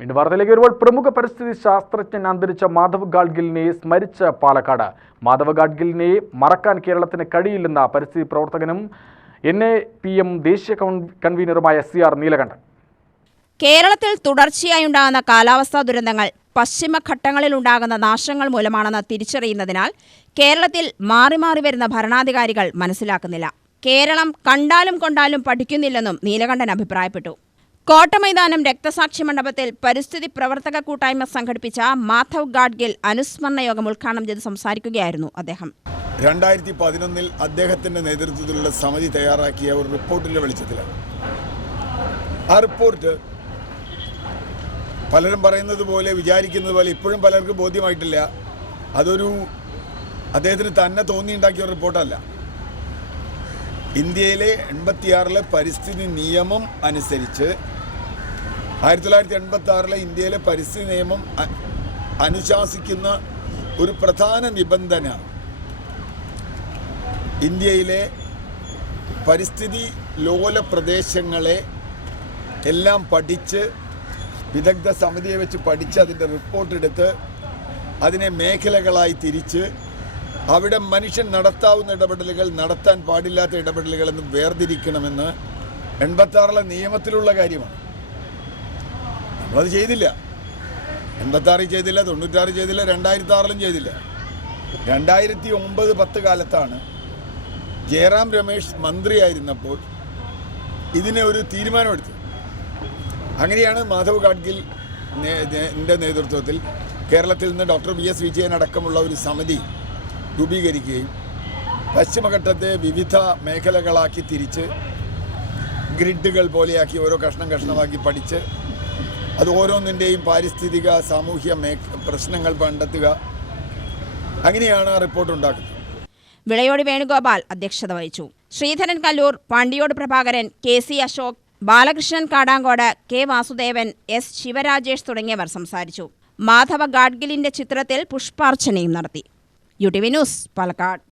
വീണ്ടും വാർത്തയിലേക്ക് വരുമ്പോൾ പ്രമുഖ പരിസ്ഥിതി ശാസ്ത്രജ്ഞൻ അന്തരിച്ച മാധവ് ഗാഡ്ഗിലിനെ സ്മരിച്ച പാലക്കാട്. മാധവ് ഗാഡ്ഗിലിനെ മറക്കാൻ കേരളത്തിന് കഴിയില്ലെന്ന പരിസ്ഥിതി പ്രവർത്തകനും എൻ എ പി എം ദേശീയ കൗൺ- കൺവീനറുമായ സി ആർ നീലകണ്ഠൻ. കേരളത്തിൽ തുടർച്ചയായുണ്ടാകുന്ന കാലാവസ്ഥാ ദുരന്തങ്ങൾ പശ്ചിമഘട്ടങ്ങളിൽ ഉണ്ടാകുന്ന നാശങ്ങൾ മൂലമാണെന്ന് തിരിച്ചറിയുന്നതിനാൽ കേരളത്തിൽ മാറി മാറി വരുന്ന ഭരണാധികാരികൾ മനസ്സിലാക്കുന്നില്ല. കേരളം കണ്ടാലും കൊണ്ടാലും പഠിക്കുന്നില്ലെന്നും നീലകണ്ഠൻ അഭിപ്രായപ്പെട്ടു. കോട്ടമൈതാനം രക്തസാക്ഷി മണ്ഡപത്തിൽ പരിസ്ഥിതി പ്രവർത്തക കൂട്ടായ്മ സംഘടിപ്പിച്ച മാധവ് ഗാഡ്ഗിൽ അനുസ്മരണ യോഗം ഉദ്ഘാടനം ചെയ്ത് സംസാരിക്കുകയായിരുന്നു അദ്ദേഹം. രണ്ടായിരത്തി പതിനൊന്നിൽ അദ്ദേഹത്തിന്റെ നേതൃത്വത്തിലുള്ള സമിതി തയ്യാറാക്കിയ ഒരു റിപ്പോർട്ടിന്റെ വെളിച്ചത്തിലാണ്. ആ റിപ്പോർട്ട് പലരും പറയുന്നത് പോലെ വിചാരിക്കുന്നത് പോലെ ഇപ്പോഴും പലർക്കും ബോധ്യമായിട്ടില്ല. അതൊരു അദ്ദേഹത്തിന് തന്നെ തോന്നിയുണ്ടാക്കിയ ഒരു റിപ്പോർട്ടല്ല. ഇന്ത്യയിലെ എൺപത്തിയാറിലെ പരിസ്ഥിതി നിയമം അനുസരിച്ച് ആയിരത്തി തൊള്ളായിരത്തി എൺപത്തി ആറിലെ ഇന്ത്യയിലെ പരിസ്ഥിതി നിയമം അനുശാസിക്കുന്ന ഒരു പ്രധാന നിബന്ധന ഇന്ത്യയിലെ പരിസ്ഥിതി ലോല പ്രദേശങ്ങളെ എല്ലാം പഠിച്ച് വിദഗ്ധ സമിതിയെ വെച്ച് പഠിച്ച് അതിന്റെ റിപ്പോർട്ടെടുത്ത് അതിനെ മേഖലകളായി തിരിച്ച് അവിടെ മനുഷ്യൻ നടത്താവുന്ന ഇടപെടലുകൾ നടത്താൻ പാടില്ലാത്ത ഇടപെടലുകളെന്ന് വേർതിരിക്കണമെന്ന് എൺപത്താറിലെ നിയമത്തിലുള്ള കാര്യമാണ്. നമ്മളത് ചെയ്തില്ല. എൺപത്താറിൽ ചെയ്തില്ല തൊണ്ണൂറ്റാറിൽ ചെയ്തില്ല രണ്ടായിരത്തി ആറിലും ചെയ്തില്ല. രണ്ടായിരത്തി ഒമ്പത് പത്ത് കാലത്താണ് ജയറാം രമേശ് മന്ത്രിയായിരുന്നപ്പോൾ ഇതിനെ ഒരു തീരുമാനമെടുത്തത്. അങ്ങനെയാണ് മാധവ് ഗാഡ്ഗിൽ എന്റെ നേതൃത്വത്തിൽ കേരളത്തിൽ നിന്ന് ഡോക്ടർ വി എസ് വിജയൻ അടക്കമുള്ള ഒരു സമിതി രൂപീകരിക്കുകയും പശ്ചിമഘട്ടത്തെ വിവിധ മേഖലകളാക്കി തിരിച്ച് ഗ്രിഡുകൾ പോലെയാക്കി ഓരോ കഷ്ണം കഷ്ണമാക്കി പഠിച്ച് അത് ഓരോന്നിന്റെയും പാരിസ്ഥിതിക സാമൂഹ്യ പ്രശ്നങ്ങൾ കണ്ടെത്തുക. അങ്ങനെയാണ് റിപ്പോർട്ട് ഉണ്ടാക്കുന്നത്. വിളയോടി വേണുഗോപാൽ അധ്യക്ഷത വഹിച്ചു. Sreedharan Kallur Pandiyode Prabhakaran K C Ashok Balakrishnan Kadankode K Vasudevan S Sivarajesh തുടങ്ങിയവർ സംസാരിച്ചു. മാധവ ഗാഡ്ഗിലിന്റെ ചിത്രത്തിൽ പുഷ്പാർച്ചനയും നടത്തി. U T V news Palakkad.